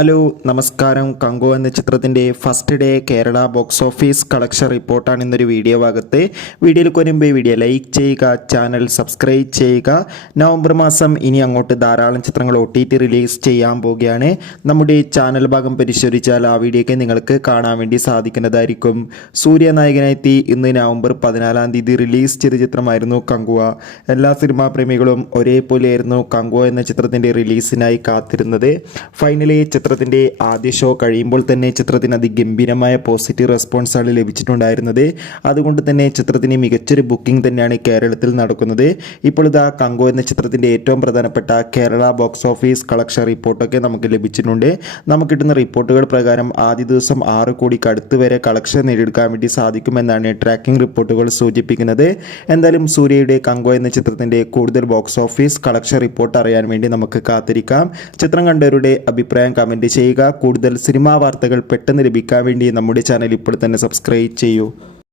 Hello നമസ്കാരം. കങ്കോ എന്ന ചിത്രത്തിൻ്റെ first day Kerala box office collection റിപ്പോർട്ടാണ് ഇന്നൊരു വീഡിയോ ഭാഗത്ത്. വീഡിയോയിൽ വരുമ്പോൾ വീഡിയോ ലൈക്ക് ചെയ്യുക, ചാനൽ സബ്സ്ക്രൈബ് ചെയ്യുക. നവംബർ മാസം ഇനി അങ്ങോട്ട് ധാരാളം ചിത്രങ്ങൾ OTT റിലീസ് ചെയ്യാൻ പോവുകയാണ്. നമ്മുടെ ചാനൽ ഭാഗം പരിശോധിച്ചാൽ ആ വീഡിയോയ്ക്ക് നിങ്ങൾക്ക് കാണാൻ വേണ്ടി സാധിക്കുന്നതായിരിക്കും. സൂര്യ നായകനെത്തി ഇന്ന് നവംബർ 14 തീയതി റിലീസ് ചെയ്ത ചിത്രമായിരുന്നു കങ്കുവ. എല്ലാ സിനിമാ പ്രേമികളും ഒരേപോലെയായിരുന്നു കങ്കുവ എന്ന ചിത്രത്തിൻ്റെ റിലീസിനായി കാത്തിരുന്നത്. ഫൈനലി ചിത്രത്തിൻ്റെ ആദ്യ ഷോ കഴിയുമ്പോൾ തന്നെ ചിത്രത്തിന് അതിഗംഭീരമായ പോസിറ്റീവ് റെസ്പോൺസാണ് ലഭിച്ചിട്ടുണ്ടായിരുന്നത്. അതുകൊണ്ട് തന്നെ ചിത്രത്തിന് മികച്ചൊരു ബുക്കിംഗ് തന്നെയാണ് കേരളത്തിൽ നടക്കുന്നത്. ഇപ്പോൾ ഇതാ കങ്കോ എന്ന ചിത്രത്തിൻ്റെ ഏറ്റവും പ്രധാനപ്പെട്ട കേരള ബോക്സ് ഓഫീസ് കളക്ഷൻ റിപ്പോർട്ടൊക്കെ നമുക്ക് ലഭിച്ചിട്ടുണ്ട്. നമുക്ക് കിട്ടുന്ന റിപ്പോർട്ടുകൾ പ്രകാരം ആദ്യ ദിവസം 6 കോടിക്ക് അടുത്ത് വരെ കളക്ഷൻ നേടിയെടുക്കാൻ വേണ്ടി സാധിക്കുമെന്നാണ് ട്രാക്കിംഗ് റിപ്പോർട്ടുകൾ സൂചിപ്പിക്കുന്നത്. എന്തായാലും സൂര്യയുടെ കങ്കോ എന്ന ചിത്രത്തിൻ്റെ കൂടുതൽ ബോക്സ് ഓഫീസ് കളക്ഷൻ റിപ്പോർട്ട് അറിയാൻ വേണ്ടി നമുക്ക് കാത്തിരിക്കാം. ചിത്രം കണ്ടവരുടെ അഭിപ്രായം കമൻറ്റ് ചെയ്യുക. കൂടുതൽ സിനിമാ വാർത്തകൾ പെട്ടെന്ന് ലഭിക്കാൻ വേണ്ടി നമ്മുടെ ചാനൽ ഇപ്പോൾ തന്നെ സബ്സ്ക്രൈബ് ചെയ്യൂ.